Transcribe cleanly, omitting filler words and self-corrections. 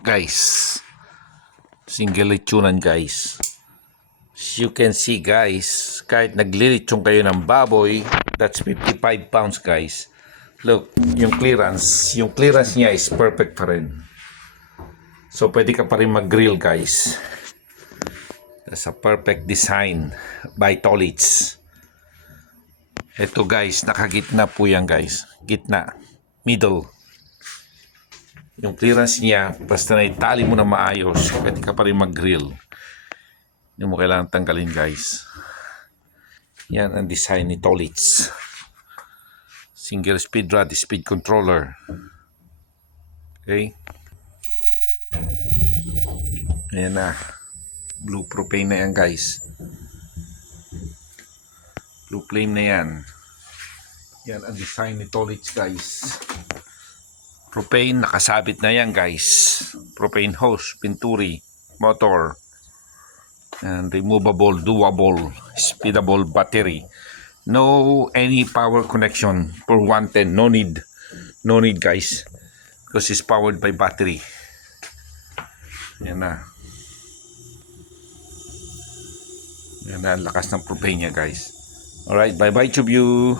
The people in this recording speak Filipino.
Guys, single lechonan guys. As you can see guys, kahit naglilitsyon kayo ng baboy, that's 55 pounds guys. Look, yung clearance niya is perfect pa rin. So pwede ka pa rin mag-grill guys. That's a perfect design by Tolits. Ito guys, nakagitna po yan guys. Gitna, middle. Yung clearance niya, basta na itali mo na maayos, pwede ka pa rin mag-grill. Hindi mo kailangan tanggalin guys. Yan ang design ni Tolits. Single speed rod, speed controller. Okay. Ayan na. Blue propane na yan guys. Blue flame na yan. Yan ang design ni Tolits guys. Propane, nakasabit na yan guys. Propane hose, pinturi, motor, and removable, doable, speedable battery. No any power connection for 110. No need guys. Because it's powered by battery. Yan na. Yan na, lakas ng propane niya guys. Alright, bye bye to you.